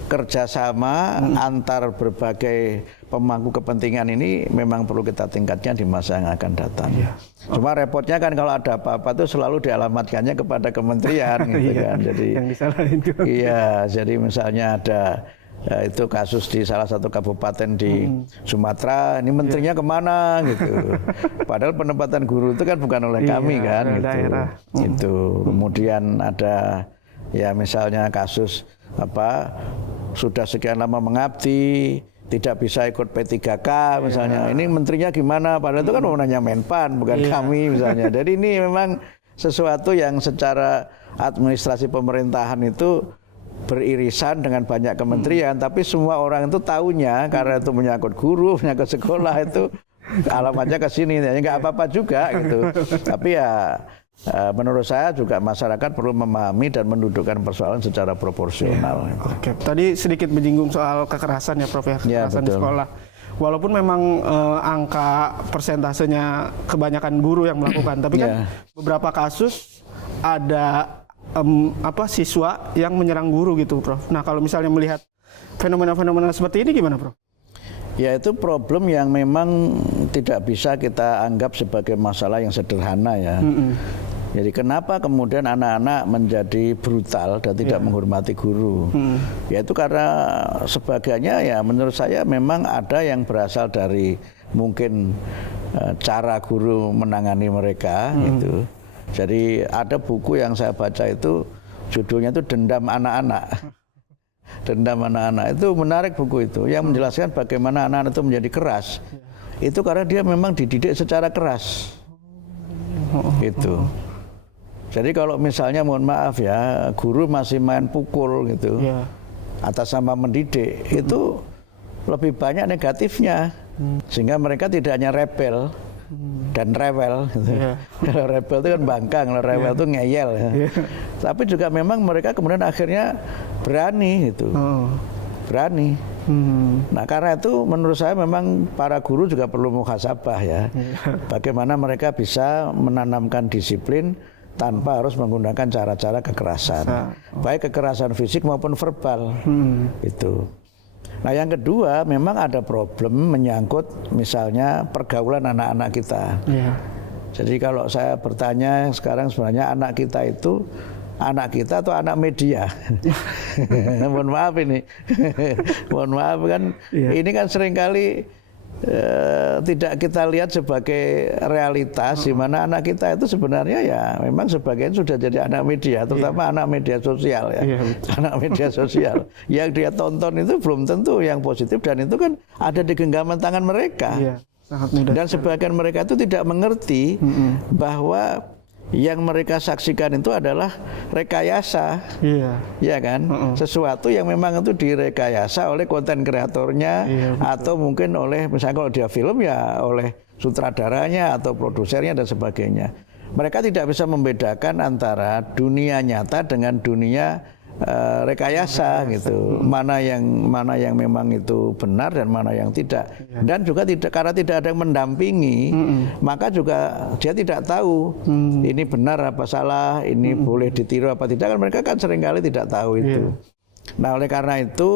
kerjasama antar berbagai pemangku kepentingan ini memang perlu kita tingkatkan di masa yang akan datang. Cuma repotnya kan kalau ada apa-apa itu selalu dialamatkannya kepada kementerian gitu kan. Jadi yang disalahin juga. Iya, jadi misalnya ada itu kasus di salah satu kabupaten di Sumatera, ini menterinya kemana gitu. Padahal penempatan guru itu kan bukan oleh kami kan gitu. Itu kemudian ada ya misalnya kasus apa sudah sekian lama mengabdi tidak bisa ikut P3K misalnya, ini menterinya gimana, padahal itu kan wewenangnya Menpan bukan kami misalnya. Jadi ini memang sesuatu yang secara administrasi pemerintahan itu beririsan dengan banyak kementerian, tapi semua orang itu tahunya karena itu menyangkut guru, menyangkut sekolah itu alamatnya ke sini, ya nggak apa-apa juga gitu. Tapi ya menurut saya juga masyarakat perlu memahami dan mendudukkan persoalan secara proporsional. Oke, tadi sedikit menyinggung soal kekerasan ya Prof ya, kekerasan di sekolah. Walaupun memang angka persentasenya kebanyakan guru yang melakukan, tapi kan beberapa kasus ada siswa yang menyerang guru gitu Prof. Nah kalau misalnya melihat fenomena-fenomena seperti ini gimana Prof? Ya itu problem yang memang tidak bisa kita anggap sebagai masalah yang sederhana ya. Jadi kenapa kemudian anak-anak menjadi brutal dan tidak menghormati guru? Ya itu karena sebagainya ya menurut saya memang ada yang berasal dari mungkin cara guru menangani mereka itu. Jadi ada buku yang saya baca itu judulnya itu Dendam Anak-anak. Dendam Anak-anak itu menarik buku itu yang menjelaskan bagaimana anak-anak itu menjadi keras. Itu karena dia memang dididik secara keras. Itu. Jadi kalau misalnya mohon maaf ya, guru masih main pukul gitu. Atas nama mendidik, itu lebih banyak negatifnya. Sehingga mereka tidak hanya rebel dan rewel gitu. Kalau rebel itu kan bangkang, kalau rewel itu ngeyel ya. Tapi juga memang mereka kemudian akhirnya berani gitu. Berani. Nah, karena itu menurut saya memang para guru juga perlu muhasabah ya. Bagaimana mereka bisa menanamkan disiplin tanpa harus menggunakan cara-cara kekerasan, baik kekerasan fisik maupun verbal. Itu. Nah, yang kedua memang ada problem menyangkut misalnya pergaulan anak-anak kita. Jadi kalau saya bertanya sekarang sebenarnya anak kita itu anak kita atau anak media? Mohon maaf ini, mohon maaf kan, ini kan seringkali tidak kita lihat sebagai realitas di mana anak kita itu sebenarnya ya memang sebagian sudah jadi anak media, terutama anak media sosial ya, anak media sosial yang dia tonton itu belum tentu yang positif dan itu kan ada di genggaman tangan mereka. Sangat mudah. Dan sebagian mereka itu tidak mengerti bahwa yang mereka saksikan itu adalah rekayasa, ya kan? Sesuatu yang memang itu direkayasa oleh konten kreatornya atau mungkin oleh misalnya kalau dia film ya oleh sutradaranya atau produsernya dan sebagainya. Mereka tidak bisa membedakan antara dunia nyata dengan dunia rekayasa gitu, mana yang memang itu benar dan mana yang tidak, dan juga tidak karena tidak ada yang mendampingi, maka juga dia tidak tahu ini benar apa salah, ini boleh ditiru apa tidak, kan mereka kan seringkali tidak tahu itu. Nah, oleh karena itu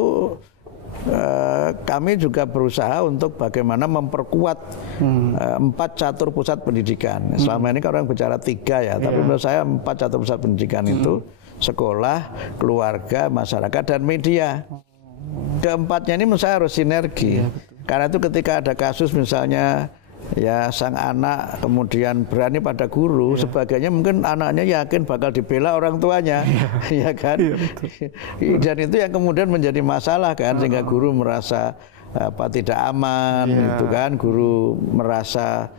kami juga berusaha untuk bagaimana memperkuat 4 catur pusat pendidikan. Selama ini kan orang bicara 3 ya, tapi menurut saya 4 catur pusat pendidikan itu sekolah, keluarga, masyarakat, dan media. Keempatnya ini menurut saya harus sinergi. Karena itu ketika ada kasus misalnya ya sang anak kemudian berani pada guru, sebagainya mungkin anaknya yakin bakal dibela orang tuanya, ya kan? Dan itu yang kemudian menjadi masalah kan, sehingga guru merasa tidak aman, itu kan, guru merasa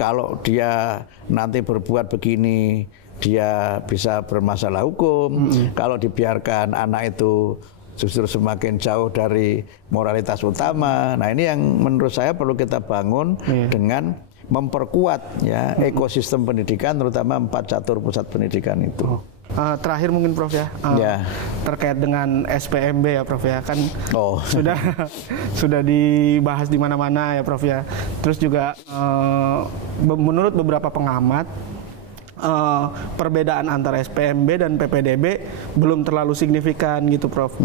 kalau dia nanti berbuat begini dia bisa bermasalah hukum. Kalau dibiarkan anak itu justru semakin jauh dari moralitas utama. Nah, ini yang menurut saya perlu kita bangun dengan memperkuat ya ekosistem pendidikan, terutama 4 catur pusat pendidikan itu. Terakhir mungkin Prof ya, terkait dengan SPMB ya Prof ya, kan sudah dibahas di mana-mana ya Prof ya. Terus juga menurut beberapa pengamat perbedaan antara SPMB dan PPDB belum terlalu signifikan gitu Prof.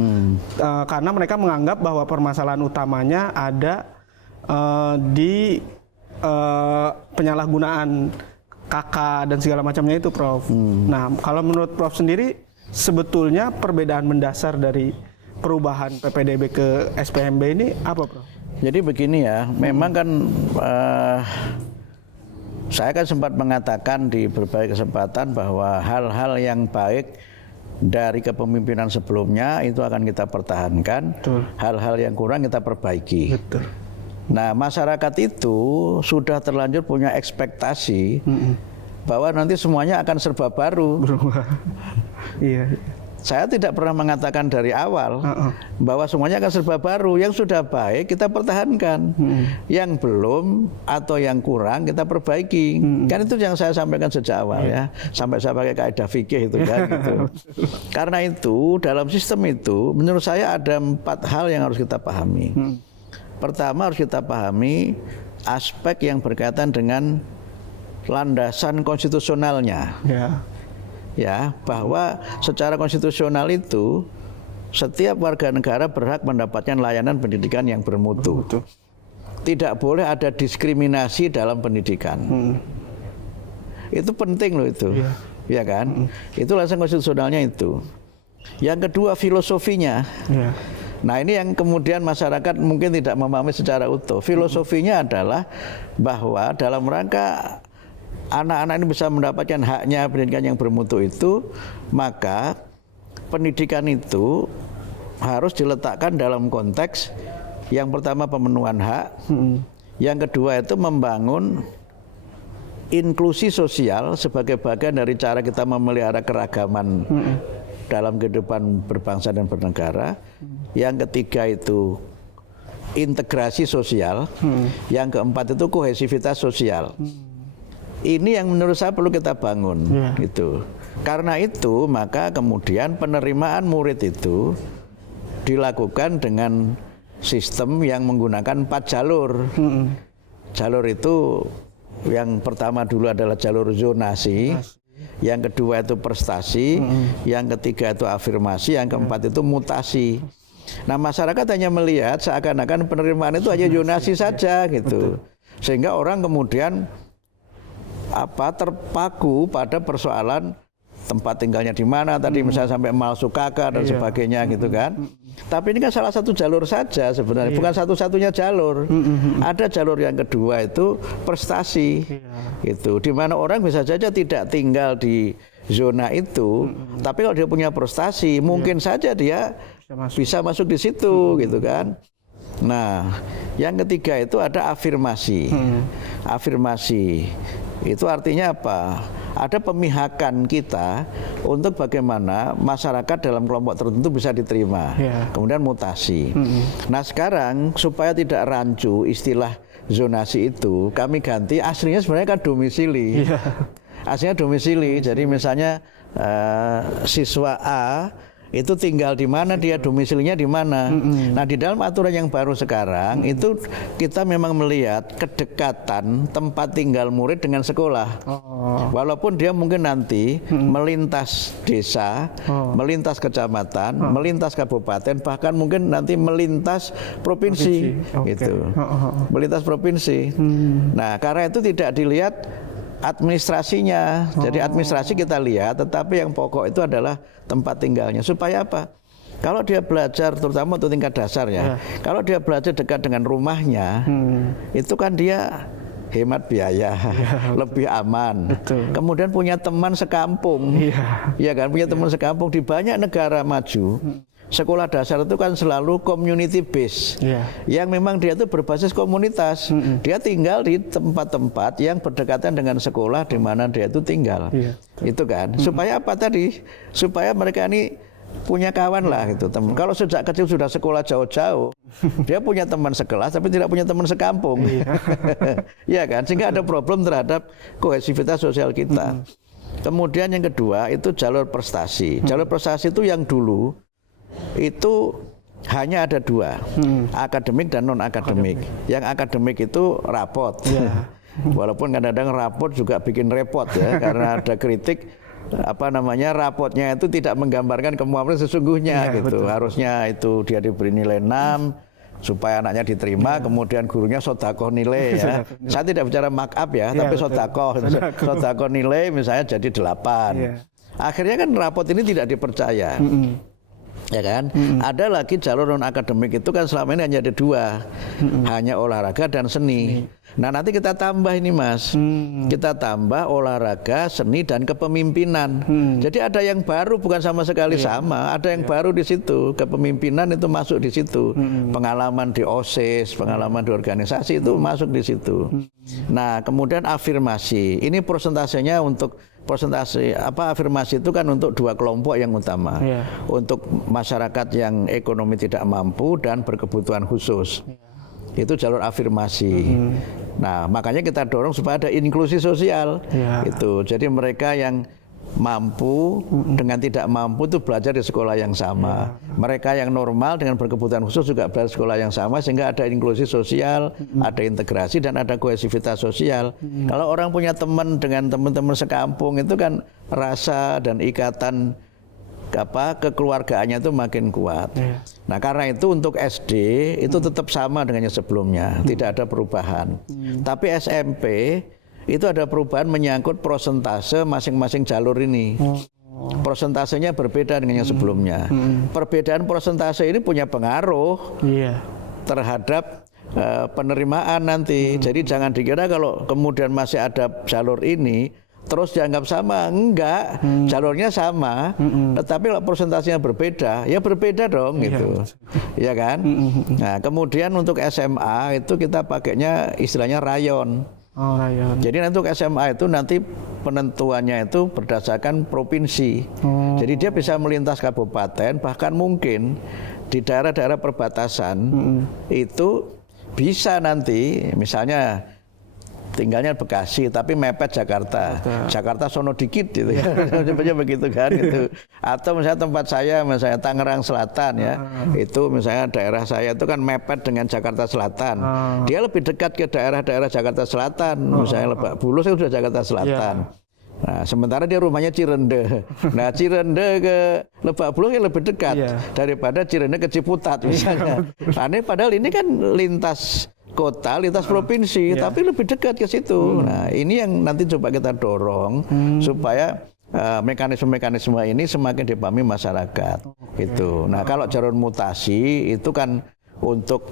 Karena mereka menganggap bahwa permasalahan utamanya ada di penyalahgunaan KK dan segala macamnya itu Prof. Nah, kalau menurut Prof sendiri sebetulnya perbedaan mendasar dari perubahan PPDB ke SPMB ini apa Prof? Jadi begini ya, memang kan saya kan sempat mengatakan di berbagai kesempatan bahwa hal-hal yang baik dari kepemimpinan sebelumnya itu akan kita pertahankan, hal-hal yang kurang kita perbaiki. Nah, masyarakat itu sudah terlanjur punya ekspektasi bahwa nanti semuanya akan serba baru. Saya tidak pernah mengatakan dari awal bahwa semuanya akan serba baru. Yang sudah baik kita pertahankan, yang belum atau yang kurang kita perbaiki. Kan itu yang saya sampaikan sejak awal ya, sampai saya pakai kaidah fikih itu kan. Gitu. Karena itu dalam sistem itu menurut saya ada 4 hal yang harus kita pahami. Pertama, harus kita pahami aspek yang berkaitan dengan landasan konstitusionalnya. Ya, bahwa secara konstitusional itu setiap warga negara berhak mendapatkan layanan pendidikan yang bermutu. Tidak boleh ada diskriminasi dalam pendidikan. Itu penting loh itu, ya kan? Itu landasan konstitusionalnya itu. Yang kedua, filosofinya. Nah, ini yang kemudian masyarakat mungkin tidak memahami secara utuh. Filosofinya adalah bahwa dalam rangka anak-anak ini bisa mendapatkan haknya pendidikan yang bermutu itu, maka pendidikan itu harus diletakkan dalam konteks yang pertama pemenuhan hak, yang kedua itu membangun inklusi sosial sebagai bagian dari cara kita memelihara keragaman dalam kehidupan berbangsa dan bernegara, yang ketiga itu integrasi sosial, yang keempat itu kohesivitas sosial. Ini yang menurut saya perlu kita bangun, gitu. Karena itu maka kemudian penerimaan murid itu dilakukan dengan sistem yang menggunakan 4 jalur. Jalur itu yang pertama dulu adalah jalur zonasi, yang kedua itu prestasi, yang ketiga itu afirmasi, yang keempat itu mutasi. Nah, masyarakat hanya melihat seakan-akan penerimaan itu hanya zonasi saja gitu. Sehingga orang kemudian terpaku pada persoalan tempat tinggalnya di mana tadi, misalnya sampai malsu kakak dan sebagainya gitu kan. Tapi ini kan salah satu jalur saja sebenarnya, bukan satu-satunya jalur. Ada jalur yang kedua itu prestasi, gitu. Di mana orang bisa saja tidak tinggal di zona itu, tapi kalau dia punya prestasi, mungkin saja dia bisa masuk di situ, gitu kan. Nah, yang ketiga itu ada afirmasi. Afirmasi itu artinya apa? Ada pemihakan kita untuk bagaimana masyarakat dalam kelompok tertentu bisa diterima. Kemudian mutasi. Nah, sekarang supaya tidak rancu istilah zonasi itu, kami ganti aslinya sebenarnya kan domisili. Aslinya domisili. Jadi misalnya siswa A itu tinggal di mana, dia domisilinya di mana. Nah, di dalam aturan yang baru sekarang itu kita memang melihat kedekatan tempat tinggal murid dengan sekolah. Walaupun dia mungkin nanti melintas desa, melintas kecamatan, melintas kabupaten, bahkan mungkin nanti melintas provinsi, gitu. Melintas provinsi. Nah, karena itu tidak dilihat administrasinya. Jadi administrasi kita lihat, tetapi yang pokok itu adalah tempat tinggalnya. Supaya apa? Kalau dia belajar, terutama untuk tingkat dasar ya, kalau dia belajar dekat dengan rumahnya, itu kan dia hemat biaya, lebih aman. Kemudian punya teman sekampung, ya kan, punya teman sekampung. Di banyak negara maju, sekolah dasar itu kan selalu community base, yang memang dia itu berbasis komunitas. Dia tinggal di tempat-tempat yang berdekatan dengan sekolah di mana dia itu tinggal. Itu kan, supaya apa tadi? Supaya mereka ini punya kawan lah gitu, teman. Kalau sejak kecil sudah sekolah jauh-jauh, dia punya teman sekelas tapi tidak punya teman sekampung. Ya kan, sehingga ada problem terhadap kohesivitas sosial kita. Kemudian yang kedua itu jalur prestasi. Jalur prestasi itu yang dulu itu hanya ada 2, akademik dan non akademik. Yang akademik itu rapot. Walaupun kadang-kadang rapot juga bikin repot ya, karena ada kritik rapotnya itu tidak menggambarkan kemampuan sesungguhnya gitu. Harusnya itu dia diberi nilai 6 supaya anaknya diterima, kemudian gurunya sodakoh nilai ya. Saya tidak bicara mark up ya, tapi sodakoh nilai misalnya jadi 8. Akhirnya kan rapot ini tidak dipercaya. Ya kan, ada lagi jalur non akademik itu kan selama ini hanya ada 2, hanya olahraga dan seni. Nah, nanti kita tambah ini Mas, kita tambah olahraga, seni dan kepemimpinan. Jadi ada yang baru, bukan sama sekali sama, ada yang baru di situ. Kepemimpinan itu masuk di situ, pengalaman di OSIS, pengalaman di organisasi itu masuk di situ. Nah, kemudian afirmasi, ini persentasenya untuk afirmasi itu kan untuk 2 kelompok yang utama, untuk masyarakat yang ekonomi tidak mampu dan berkebutuhan khusus. Itu jalur afirmasi. Nah, makanya kita dorong supaya ada inklusi sosial. Itu. Jadi mereka yang mampu dengan tidak mampu itu belajar di sekolah yang sama. Mereka yang normal dengan berkebutuhan khusus juga belajar di sekolah yang sama, sehingga ada inklusi sosial, ada integrasi dan ada kohesivitas sosial. Kalau orang punya teman dengan teman-teman sekampung itu kan rasa dan ikatan kekeluargaannya itu makin kuat. Nah, karena itu untuk SD itu tetap sama dengan yang sebelumnya, tidak ada perubahan. Tapi SMP itu ada perubahan menyangkut prosentase masing-masing jalur ini. Prosentasenya berbeda dengan yang sebelumnya. Perbedaan prosentase ini punya pengaruh terhadap penerimaan nanti. Jadi jangan dikira kalau kemudian masih ada jalur ini terus dianggap sama. Enggak, jalurnya sama, tetapi kalau persentasenya berbeda, ya berbeda dong gitu. Ya kan? Nah, kemudian untuk SMA itu kita pakainya istilahnya rayon. Jadi untuk SMA itu nanti penentuannya itu berdasarkan provinsi. Jadi dia bisa melintas kabupaten, bahkan mungkin di daerah-daerah perbatasan itu bisa nanti misalnya tinggalnya Bekasi tapi mepet Jakarta. Jakarta sono dikit gitu ya. Sebenarnya begitu kan gitu. Atau misalnya tempat saya misalnya Tangerang Selatan ya. Itu misalnya daerah saya itu kan mepet dengan Jakarta Selatan. Dia lebih dekat ke daerah-daerah Jakarta Selatan. Misalnya Lebak Bulus itu sudah Jakarta Selatan. Nah, sementara dia rumahnya Cirende. Nah, Cirende ke Lebak Bulus lebih dekat daripada Cirende ke Ciputat misalnya. Nah, padahal ini kan lintas kota, lintas provinsi, tapi lebih dekat ke situ. Nah, ini yang nanti coba kita dorong supaya mekanisme-mekanisme ini semakin dipahami masyarakat. Gitu. Nah, kalau jalur mutasi itu kan untuk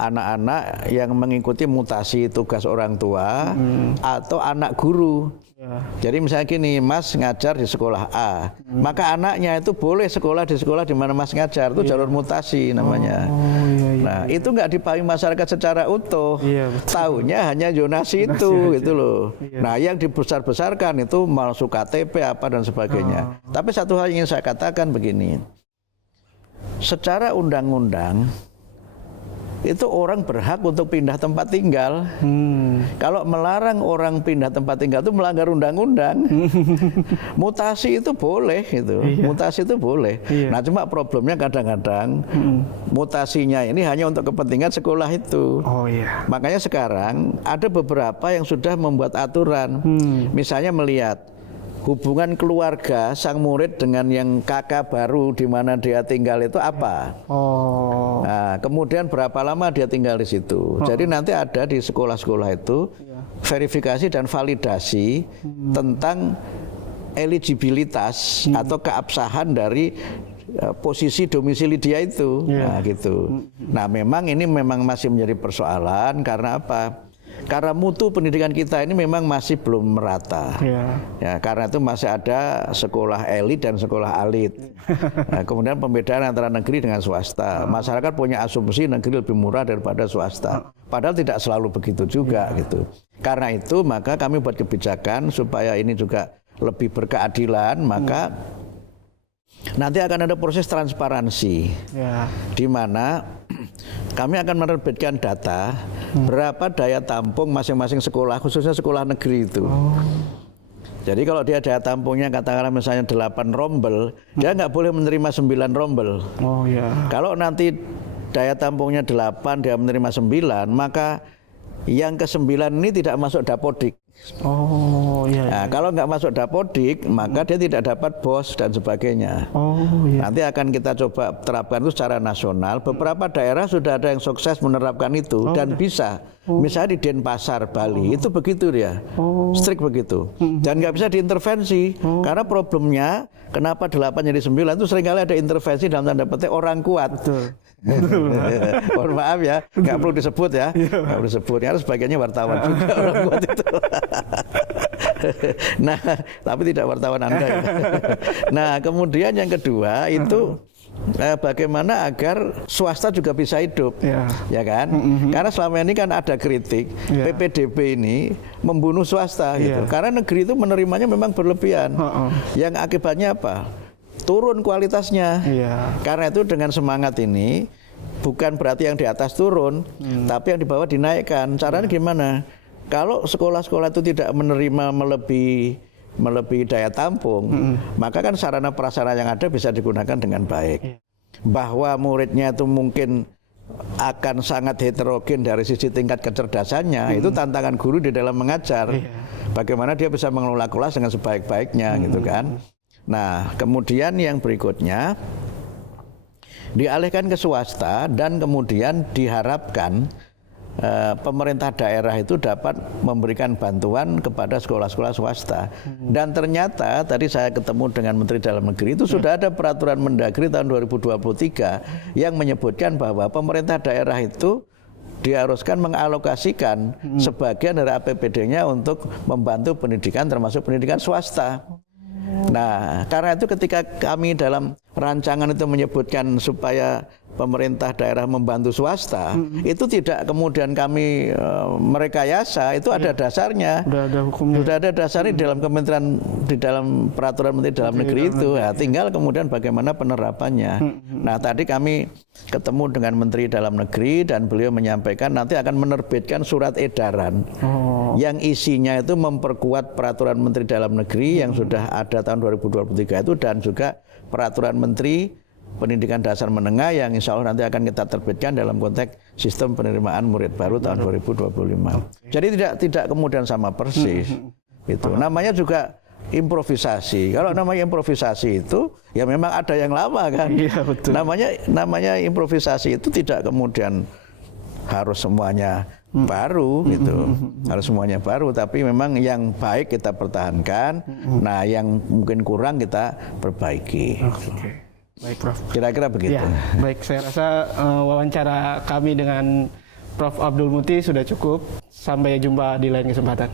anak-anak yang mengikuti mutasi tugas orang tua atau anak guru. Jadi misalnya gini, Mas ngajar di sekolah A, maka anaknya itu boleh sekolah di mana Mas ngajar, itu jalur mutasi namanya. Nah, itu nggak dipahami masyarakat secara utuh. Taunya hanya zonasi itu, gitu loh. Nah, yang dibesar-besarkan itu masuk KTP apa dan sebagainya. Tapi satu hal yang ingin saya katakan begini, secara undang-undang itu orang berhak untuk pindah tempat tinggal. Kalau melarang orang pindah tempat tinggal itu melanggar undang-undang. Mutasi itu boleh gitu. Mutasi itu boleh. Nah, cuma problemnya kadang-kadang mutasinya ini hanya untuk kepentingan sekolah itu. Makanya sekarang ada beberapa yang sudah membuat aturan. Misalnya melihat hubungan keluarga sang murid dengan yang kakak baru di mana dia tinggal itu apa? Nah, kemudian berapa lama dia tinggal di situ. Jadi nanti ada di sekolah-sekolah itu verifikasi dan validasi tentang eligibilitas atau keabsahan dari posisi domisili dia itu. Nah, gitu. Nah, memang ini masih menjadi persoalan karena apa? Karena mutu pendidikan kita ini memang masih belum merata. Ya, karena itu masih ada sekolah elit dan sekolah alit. Nah, kemudian pembedaan antara negeri dengan swasta. Masyarakat punya asumsi negeri lebih murah daripada swasta. Padahal tidak selalu begitu juga gitu. Karena itu maka kami buat kebijakan supaya ini juga lebih berkeadilan, maka nanti akan ada proses transparansi di mana kami akan menerbitkan data berapa daya tampung masing-masing sekolah, khususnya sekolah negeri itu. Jadi kalau dia daya tampungnya katakanlah misalnya 8 rombel, dia nggak boleh menerima 9 rombel. Kalau nanti daya tampungnya 8, dia menerima 9, maka yang ke-9 ini tidak masuk dapodik. Nah, kalau nggak masuk dapodik, maka dia tidak dapat BOS dan sebagainya. Nanti akan kita coba terapkan itu secara nasional. Beberapa daerah sudah ada yang sukses menerapkan itu dan bisa. Misalnya di Denpasar, Bali, itu begitu dia, strict begitu. Dan nggak bisa diintervensi, karena problemnya kenapa 8 jadi 9 itu seringkali ada intervensi dalam tanda petik orang kuat. Mohon maaf ya, nggak perlu disebut ya, nggak perlu disebut. Karena sebagiannya wartawan juga orang kuat itu. Nah, tapi tidak wartawan Anda ya. Nah, kemudian yang kedua itu bagaimana agar swasta juga bisa hidup, ya kan? Karena selama ini kan ada kritik PPDB ini membunuh swasta, gitu. Karena negeri itu menerimanya memang berlebihan. Yang akibatnya apa? Turun kualitasnya. Karena itu dengan semangat ini bukan berarti yang di atas turun, tapi yang di bawah dinaikkan. Caranya gimana? Kalau sekolah-sekolah itu tidak menerima melebihi daya tampung, maka kan sarana prasarana yang ada bisa digunakan dengan baik. Bahwa muridnya itu mungkin akan sangat heterogen dari sisi tingkat kecerdasannya, itu tantangan guru di dalam mengajar. Bagaimana dia bisa mengelola kelas dengan sebaik-baiknya, gitu kan. Nah, kemudian yang berikutnya dialihkan ke swasta dan kemudian diharapkan pemerintah daerah itu dapat memberikan bantuan kepada sekolah-sekolah swasta. Dan ternyata tadi saya ketemu dengan Menteri Dalam Negeri itu sudah ada peraturan Mendagri tahun 2023 yang menyebutkan bahwa pemerintah daerah itu diharuskan mengalokasikan sebagian dari APBD-nya untuk membantu pendidikan termasuk pendidikan swasta. Nah, karena itu ketika kami dalam rancangan itu menyebutkan supaya pemerintah daerah membantu swasta, itu tidak kemudian kami merekayasa, itu ada dasarnya. Sudah ada dasarnya di dalam kementerian, di dalam peraturan Menteri Dalam Negeri itu. Ya, tinggal kemudian bagaimana penerapannya. Nah, tadi kami ketemu dengan Menteri Dalam Negeri dan beliau menyampaikan nanti akan menerbitkan surat edaran yang isinya itu memperkuat peraturan Menteri Dalam Negeri yang sudah ada tahun 2023 itu, dan juga peraturan Menteri Pendidikan Dasar Menengah yang insya Allah nanti akan kita terbitkan dalam konteks sistem penerimaan murid baru tahun 2025. Jadi tidak kemudian sama persis. Itu namanya juga improvisasi. Kalau namanya improvisasi itu ya memang ada yang lama kan. Iya, betul. Namanya improvisasi itu tidak kemudian harus semuanya baru gitu. Harus semuanya baru, tapi memang yang baik kita pertahankan. Nah, yang mungkin kurang kita perbaiki. Oke. Baik, Prof. Kira-kira begitu. Ya, baik, saya rasa wawancara kami dengan Prof. Abdul Muti sudah cukup. Sampai jumpa di lain kesempatan.